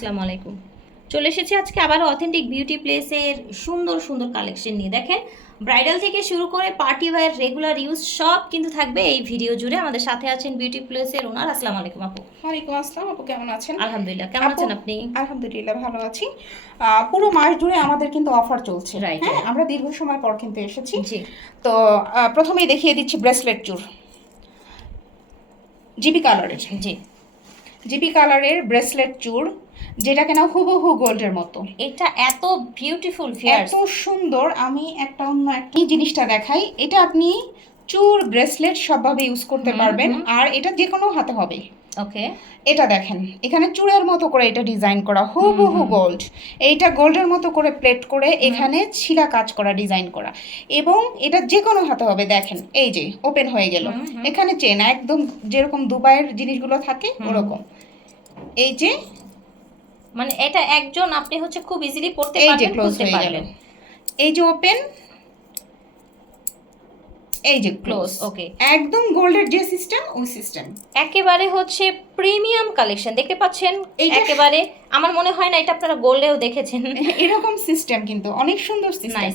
আসসালামু আলাইকুম। চলে এসেছি আজকে আবার অথেন্টিক বিউটি প্লেসের সুন্দর সুন্দর কালেকশন নিয়ে। দেখেন ব্রাইডাল থেকে শুরু করে পার্টি ওয়্যার রেগুলার ইউজ সব কিন্তু থাকবে এই ভিডিও জুড়ে। আমাদের সাথে আছেন বিউটি প্লেসের ওনার আসসালামু আলাইকুম আপু। ওয়ালাইকুম আসসালাম। আপু কেমন আছেন? আলহামদুলিল্লাহ। কেমন আছেন আপনি? আলহামদুলিল্লাহ ভালো আছি। পুরো মাস জুড়ে আমাদের কিন্তু অফার চলছে। হ্যাঁ আমরা দীর্ঘ সময় পর কিন্তু এসেছি। জি। তো প্রথমেই দেখিয়ে দিচ্ছি ব্রেসলেট চুর জিপি কালারের জি। জিপি কালারের ব্রেসলেট চুর যেটা কিনা হুবহু গোল্ডের মতো। এটা এত বিউটিফুল এত সুন্দর আমি একটা অন্য একটা জিনিসটা দেখাই। এটা আপনি চুর ব্রেসলেট সবভাবে ইউজ করতে পারবেন আর এটা যে কোনো হাতে হবে। ওকে এটা দেখেন এখানে চূড়ার মতো করে এটা ডিজাইন করা হুবহু গোল্ড এইটা গোল্ডের মতো করে প্লেট করে এখানে ছিলা কাজ করা ডিজাইন করা। এবং এটা যে কোনো হাতে হবে দেখেন এই যে ওপেন হয়ে গেল। এখানে চেন একদম যেরকম দুবাইয়ের জিনিসগুলো থাকে ওরকম। এই যে মানে এটা একজন আপনি হচ্ছে খুব ইজিলি পড়তে এই যে পারবেন ক্লোজ খুলতে পারবেন। এই যে ওপেন এই যে ক্লোজ ক্লোজ ওকে একদম গোল্ডের যে সিস্টেম ওই সিস্টেম একেবারে হচ্ছে প্রিমিয়াম কালেকশন দেখতে পাচ্ছেন? একেবারে আমার মনে হয় না এটা আপনারা গোল্ডেও দেখেছেন। এরকম সিস্টেম কিন্তু অনেক সুন্দর সিস্টেম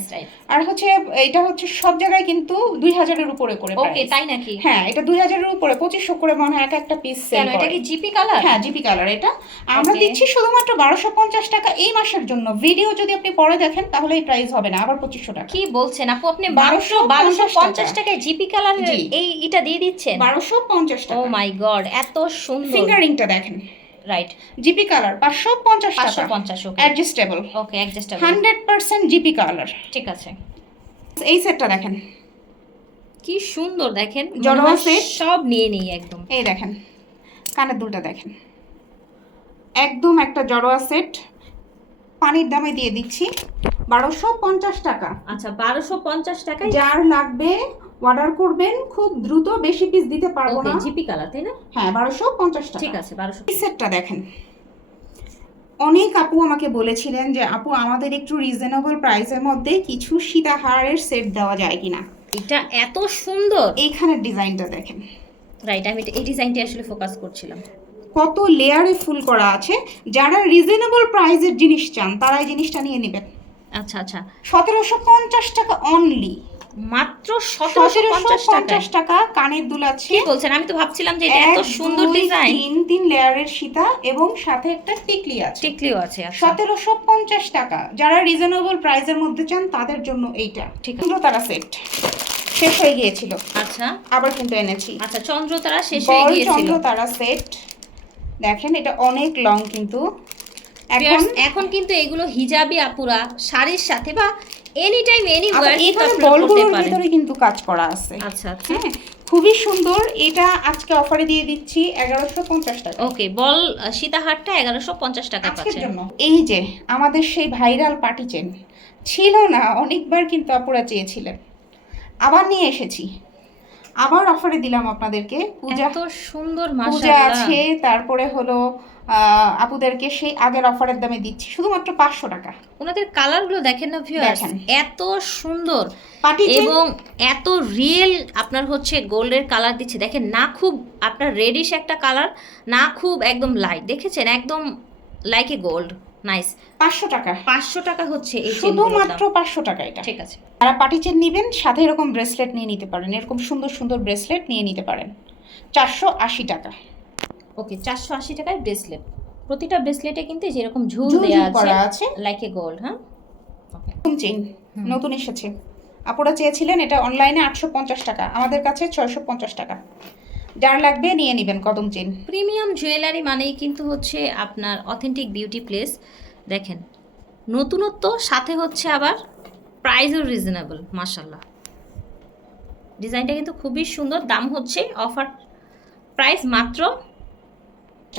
আর হচ্ছে এটা হচ্ছে সব জায়গায় কিন্তু দুই হাজারের উপরে করে ওকে তাই নাকি? হ্যাঁ এটা দুই হাজারের উপরে পঁচিশশো করে মনে হয় এক একটা পিস সেল কেন এটা কি জিপি কালার হ্যাঁ জিপি কালার এটা। আমরা দিচ্ছি শুধুমাত্র বারোশো পঞ্চাশ টাকা এই মাসের জন্য। ভিডিও যদি আপনি পরে দেখেন তাহলে এই প্রাইস হবে না আবার পঁচিশশো টাকা। কি বলছেন আপু? আপনি 1250 বারোশো বারোশো পঞ্চাশ টাকায় জিপি কালার এই এটা দিয়ে দিচ্ছেন? বারোশো পঞ্চাশ টাকা। ও মাই গড এত সুন্দর। ফিঙ্গারিংটা দেখেন। রাইট জিপি কালার পাঁচশো পঞ্চাশ পাঁচশো পঞ্চাশ adjustable okay adjustable hundred percent GP colour ঠিক আছে। এই সেটটা দেখেন। কি সুন্দর দেখেন। জড়োয়া set? সব নিয়ে নিই একদম। এই দেখেন কানের দুলটা দেখেন। একদম একটা জড়োয়া সেট পানির দামে দিয়ে দিচ্ছি। বারোশো পঞ্চাশ টাকা। আচ্ছা বারোশো পঞ্চাশ টাকায় যার লাগবে অর্ডার করবেন খুব দ্রুত বেশি পিস দিতে পারব না। জিপি কালার তাই না? হ্যাঁ বারোশো পঞ্চাশ টাকা। ঠিক আছে বারোশো সেটটা দেখেন। অনেক আপু আমাকে বলেছিলেন যে আপু আমাদের একটু রিজনেবল প্রাইসের মধ্যে কিছু সীতাহারের সেট দেওয়া যায় কিনা? এটা এত সুন্দর! এইখানের ডিজাইনটা দেখেন। রাইট আমি এই ডিজাইনটি আসলে ফোকাস করছিলাম। কত লেয়ারে ফুল করা আছে। যারা রিজনেবল প্রাইসের জিনিস চান তারা এই জিনিসটা নিয়ে নেবেন। আচ্ছা আচ্ছা। সতেরোশো পঞ্চাশ টাকা অনলি মাত্র সতেরোশো পঞ্চাশ টাকা কানের দুল আছে। কি বলছেন? আমি তো ভাবছিলাম যে এটা এত সুন্দর ডিজাইন তিন তিন লেয়ারের সীতা এবং সাথে একটা টিকলি আছে। টিকলিও আছে আচ্ছা। সতেরোশো পঞ্চাশ টাকা। যারা রিজনেবল প্রাইসের মধ্যে চান তাদের জন্য এইটা। ঠিক আছে। তারা সেট শেষ হয়ে গিয়েছিল। আচ্ছা। আবার কিন্তু এনেছি। আচ্ছা চন্দ্রতারা শেষ হয়ে গিয়েছিল। চন্দ্র তারা সেট দেখেন এটা অনেক লং কিন্তু। এখন এখন কিন্তু এগুলো হিজাবি আপুরা শাড়ির সাথে বা এনি টাইম এনি বলগুলোর ভিতরে কিন্তু কাজ করা আছে। আচ্ছা আচ্ছা। হ্যাঁ খুবই সুন্দর। এটা আজকে অফারে দিয়ে দিচ্ছি এগারোশো পঞ্চাশ টাকা। ওকে বল সীতাহারটা এগারোশো পঞ্চাশ টাকা আজকের জন্য। এই যে আমাদের সেই ভাইরাল পার্টি চেন ছিল না অনেকবার কিন্তু আপুরা চেয়েছিলেন। আবার নিয়ে এসেছি। আবার অফারে দিলাম আপনাদেরকে। পূজা এত সুন্দর পূজা আছে তারপরে হলো আপুদেরকে সেই আগের অফারের দামে দিচ্ছি। শুধুমাত্র পাঁচশো টাকা। ওনাদের কালারগুলো দেখেন না ভিউয়ার্স। এত সুন্দর। পার্টি এবং এত রিয়েল আপনার হচ্ছে গোল্ডের কালার দিচ্ছে। দেখেন না খুব আপনার রেডিশ একটা কালার না খুব একদম লাইট দেখেছেন? একদম লাইক এ গোল্ড নাইস পাঁচশো টাকা। পাঁচশো টাকা হচ্ছে শুধুমাত্র পাঁচশো টাকা এটা। ঠিক আছে। যারা পার্টি চেন নেবেন সাথে এরকম ব্রেসলেট নিয়ে নিতে পারেন। এরকম সুন্দর সুন্দর ব্রেসলেট নিয়ে নিতে পারেন। চারশো আশি টাকা। ওকে চারশো আশি টাকায় ব্রেসলেট প্রতিটা ব্রেসলেটে কিন্তু যেরকম ঝুল দেওয়া আছে লাইক এ গোল্ড হ্যাঁ? নতুন চেইন নতুন এসেছে। আপুরা চেয়েছিলেন এটা অনলাইনে আটশো পঞ্চাশ টাকা আমাদের কাছে ছয়শো পঞ্চাশ টাকা। যার লাগবে নিয়ে নেবেন কদম চেইন প্রিমিয়াম জুয়েলারি মানেই কিন্তু হচ্ছে আপনার অথেন্টিক বিউটি প্লেস দেখেন নতুনত্ব সাথে হচ্ছে আবার প্রাইসও রিজনেবল মাসাল্লাহ ডিজাইনটা কিন্তু খুবই সুন্দর দাম হচ্ছে অফার প্রাইস মাত্র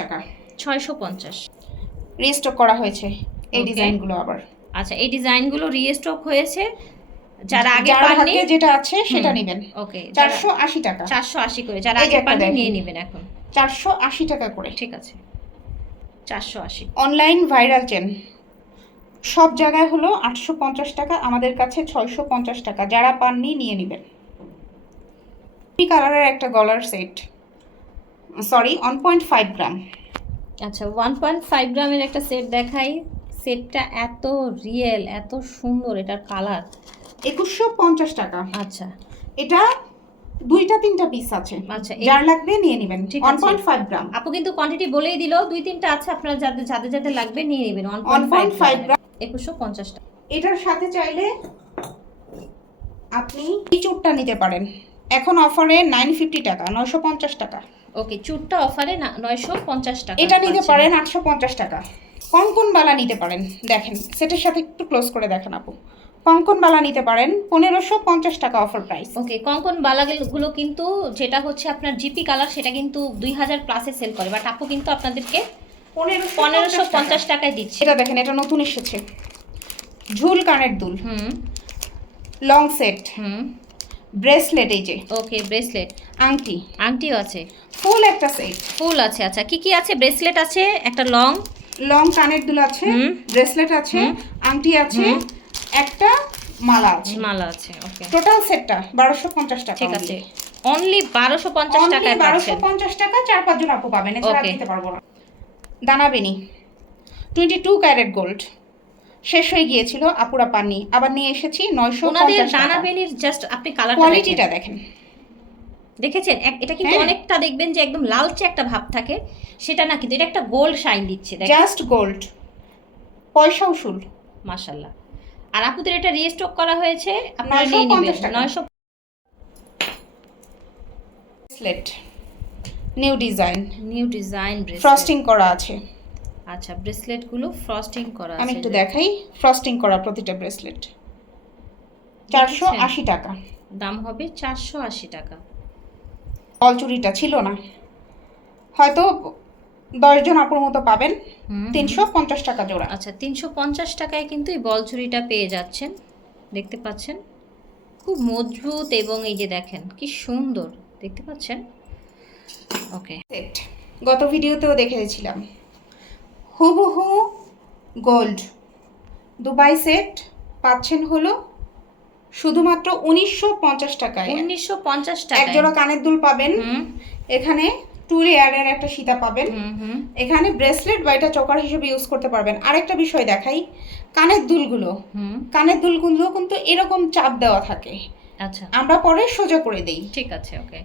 টাকা। ছয়শো পঞ্চাশ। রিস্টক করা হয়েছে এই ডিজাইনগুলো আবার। আচ্ছা এই ডিজাইনগুলো রিস্টক হয়েছে। যারা আগে পাননি যেটা আছে সেটা নেবেন। ওকে চারশো আশি টাকা। চারশো আশি করে যারা আগে পাননি নিয়ে নেবেন এখন। চারশো আশি টাকা করে। ঠিক আছে। চারশো আশি। অনলাইন ভাইরাল চেন সব জায়গায় হলো আটশো পঞ্চাশ টাকা আমাদের কাছে ছয়শো পঞ্চাশ টাকা। যারা পাননি নিয়ে নেবেন। কালারের একটা গলার set sorry one point five gram আচ্ছা ওয়ান পয়েন্ট ফাইভ গ্রামের একটা সেট দেখাই। সেটটা এত রিয়েল এত সুন্দর এটার কালার একুশশো পঞ্চাশ টাকা। আচ্ছা। এটা দুইটা তিনটা পিস আছে। আচ্ছা, যার লাগবে নিয়ে নেবেন। ঠিক ওয়ান আছে। পয়েন্ট ফাইভ গ্রাম আপু কিন্তু কোয়ান্টিটি বলেই দিল দুই তিনটা আছে আপনারা যাদের যাদের যাদের লাগবে নিয়ে নেবেন। One one point five gram. একুশশো পঞ্চাশ টাকা। এটার সাথে চাইলে আপনি এই চুটটা নিতে পারেন। এখন অফারে নাইন ফিফটি টাকা নয়শো পঞ্চাশ টাকা। ওকে চুটটা অফারে নয়শো পঞ্চাশ টাকা এটা নিতে পারেন আটশো পঞ্চাশ টাকা। কঙ্কন বালা নিতে পারেন? দেখেন সেটের সাথে একটু ক্লোজ করে দেখেন আপু। কঙ্কন বালা নিতে পারেন? পনেরোশো পঞ্চাশ টাকা অফার প্রাইস ওকে কঙ্কন বালাগুলো কিন্তু যেটা হচ্ছে আপনার জিপি কালার সেটা কিন্তু দুই হাজার প্লাসে সেল করে। বাট আপু কিন্তু আপনাদেরকে পনেরোশো পঞ্চাশ টাকায় দিচ্ছে। এটা দেখেন এটা নতুন এসেছে। ঝুল কানের দুল। হুম। লং সেট হুম। ব্রেসলেট এই যে। ওকে ব্রেসলেট আংটি। আংটিও আছে? ফুল একটা সেট ফুল আছে আচ্ছা। কি কি আছে? ব্রেসলেট আছে একটা লং? লং কানের দুল আছে ব্রেসলেট আছে আংটি আছে একটা মালা আছে। মালা আছে ওকে টোটাল সেটটা বারোশো পঞ্চাশ টাকা ঠিক আছে। অনলি বারোশো পঞ্চাশ টাকায় বারোশো পঞ্চাশ টাকা চার পাঁচজন আপু পাবেন এছাড়া. দিতে পারব না। দানাবেনি। টোয়েন্টি টু ক্যারেট গোল্ড শেষ হয়ে গিয়েছিল আপুরা পাননি। আবার নিয়ে এসেছি নয়শো ওনাদের দানা বেনির জাস্ট আপনি কালারটা কোয়ালিটিটা দেখেন। দেখেছেন? এটা কিন্তু হ্যাঁ। অনেকটা দেখবেন যে একদম লালচে একটা ভাব থাকে। সেটা না কিন্তু এটা একটা গোল্ড শাইন দিচ্ছে জাস্ট গোল্ড পয়সা উসুল মাশাল্লাহ আর আপুদের এটা রিস্টক করা হয়েছে আপনারা নিয়ে 950 নেবেন। নয়শো new design new design frosting করা আছে। আচ্ছা ব্রেসলেটগুলো ফ্রস্টিং করা আমি একটু দেখাই ফ্রস্টিং করা প্রতিটা ব্রেসলেট চারশো আশি টাকা। দাম হবে চারশো আশি টাকা। বল চুরিটা ছিল না। হয়তো দশজন আপুর মতো পাবেন। তিনশো পঞ্চাশ টাকা জোড়া। আচ্ছা তিনশো পঞ্চাশ টাকায় কিন্তু এই বল চুরিটা পেয়ে যাচ্ছেন। দেখতে পাচ্ছেন? খুব মজবুত এবং এই যে দেখেন কি সুন্দর। দেখতে পাচ্ছেন? ওকে সেট গত ভিডিওতেও দেখেছিলাম হুবহু গোল্ড। দুবাই সেট পাচ্ছেন হলো শুধুমাত্র উনিশশো পঞ্চাশ টাকায়। উনিশশো পঞ্চাশ এক টাকা জোড়া কানের দুল পাবেন। এখানে টু লেয়ারের একটা সীতা পাবেন। এখানে ব্রেসলেট বা এটা চকার হিসেবে ইউজ করতে পারবেন। আরেকটা বিষয় দেখাই কানের দুলগুলো। কানের দুলগুলো কিন্তু এরকম চাপ দেওয়া থাকে। আচ্ছা। আমরা পরে সোজা করে দেই। ঠিক আছে ওকে।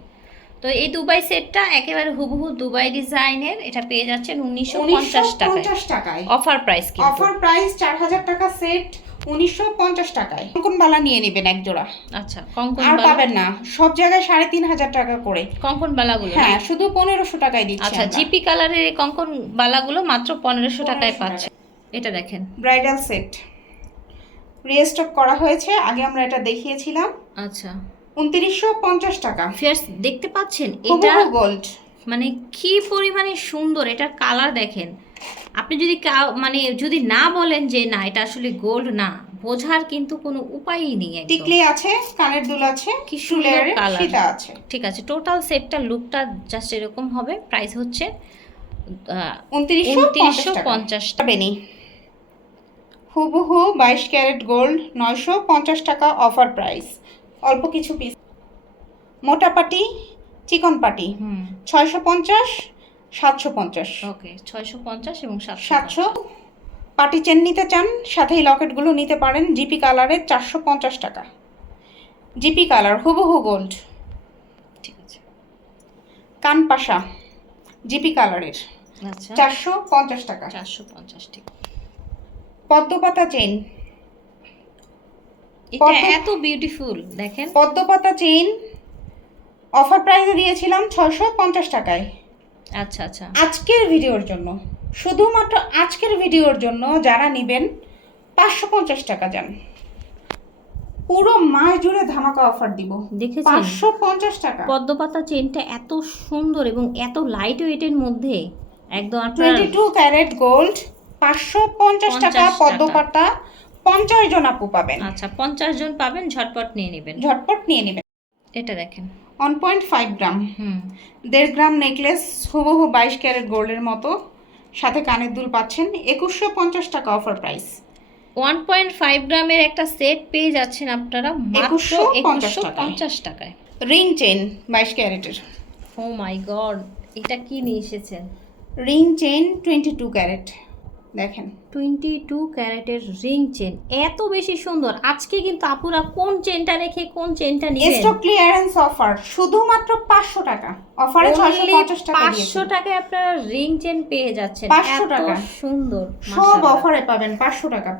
তো এই দুবাই সেটটা একেবারে হুবহু দুবাই ডিজাইনের এটা পেয়ে যাচ্ছেন উনিশশো পঞ্চাশ টাকায়। টাকায়। অফার প্রাইস অফার প্রাইস চার হাজার টাকা সেট উনিশশো পঞ্চাশ টাকায়। কঙ্কন বালা নিয়ে নেবেন এক জোড়া? আচ্ছা কঙ্কন আর পাবেন না। সব জায়গায় সাড়ে তিন হাজার টাকা করে। কঙ্কন বালাগুলো? হ্যাঁ শুধু পনেরোশো টাকায় দিচ্ছি আচ্ছা জিপি কালারের এই কঙ্কন বালাগুলো মাত্র পনেরোশো টাকায় পাচ্ছে? এটা দেখেন। Bridal set. রিস্টক করা হয়েছে আগে আমরা এটা দেখিয়েছিলাম। আচ্ছা। উনত্রিশশো পঞ্চাশ টাকা। ফিয়ার্স দেখতে পাচ্ছেন এটা গোল্ড মানে কি পরিমাণে সুন্দর এটার কালার দেখেন। আপনি যদি মানে যদি না বলেন যে না এটা আসলে গোল্ড না বোঝার কিন্তু কোনো উপায়ই নেই টিকলি আছে কানের দুল আছে কি সুন্দর colour। আছে। ঠিক আছে টোটাল সেটটা লুকটা জাস্ট এরকম হবে প্রাইস হচ্ছে উনত্রিশশো পঞ্চাশ বেনি। হুবহু বাইশ ক্যারেট গোল্ড নয়শো পঞ্চাশ টাকা অফার প্রাইস অল্প কিছু পিস মোটা পাটি চিকন পাটি। ছয়শো পঞ্চাশ সাতশো পঞ্চাশ। ওকে ছয়শো পঞ্চাশ এবং সাতশো পাটি চেন নিতে চান সাথে এই লকেটগুলো নিতে পারেন জিপি কালারের চারশো পঞ্চাশ টাকা। জিপি কালার হুবহু গোল্ড ঠিক আছে। কানপাশা জিপি কালারের চারশো পঞ্চাশ টাকা। চারশো পঞ্চাশ ঠিক। পদ্মপাতা চেইন এটা এত বিউটিফুল দেখেন। পদ্মপাতা চেইন অফার প্রাইসে দিয়েছিলাম ছয়শো পঞ্চাশ টাকায়। আচ্ছা আচ্ছা। আজকের ভিডিওর জন্য শুধুমাত্র আজকের ভিডিওর জন্য যারা নেবেন পাঁচশো পঞ্চাশ টাকা যান। পুরো মাস জুড়ে ধামাকা অফার দিব। দেখেছেন? পাঁচশো পঞ্চাশ টাকা। পদ্মপাতা চেনটা এত সুন্দর এবং এত লাইট ওয়েটের মধ্যে একদম টোয়েন্টি টু ক্যারেট গোল্ড পাঁচশো পঞ্চাশ টাকা। পদ্মপাতা পঞ্চাশ জন আপু পাবেন। আচ্ছা পঞ্চাশ জন পাবেন ঝটপট নিয়ে নেবেন। ঝটপট নিয়ে নেবেন। এটা দেখেন। One point five gram. হুম। দেড় গ্রাম নেকলেস হুবহু বাইশ ক্যারেট গোল্ডের মতো। সাথে কানের দুল পাচ্ছেন একুশশো পঞ্চাশ টাকা offer price. One point five গ্রামের একটা সেট পেয়ে যাচ্ছেন আপনারা মাত্র 2150 একুশশো টাকায়। পঞ্চাশ টাকায়। রিং চেন বাইশ ক্যারেটের। ও মাই গড এটা কি নিয়ে এসেছেন? Ring chain twenty two carat. দেখেন টোয়েন্টি টু ক্যারেটের রিং চেন এত বেশি সুন্দর। আজকে কিন্তু আপুরা কোন চেনটা রেখে কোন চেনটা নিয়ে স্টক ক্লিয়ারেন্স অফার শুধুমাত্র পাঁচশো টাকা। অফারে ছয়শো পঞ্চাশ টাকা পাঁচশো দিয়েছি। টাকায় আপনারা রিং চেন পেয়ে যাচ্ছেন। 500 টাকা। সুন্দর সব অফারে পাবেন পাঁচশো টাকা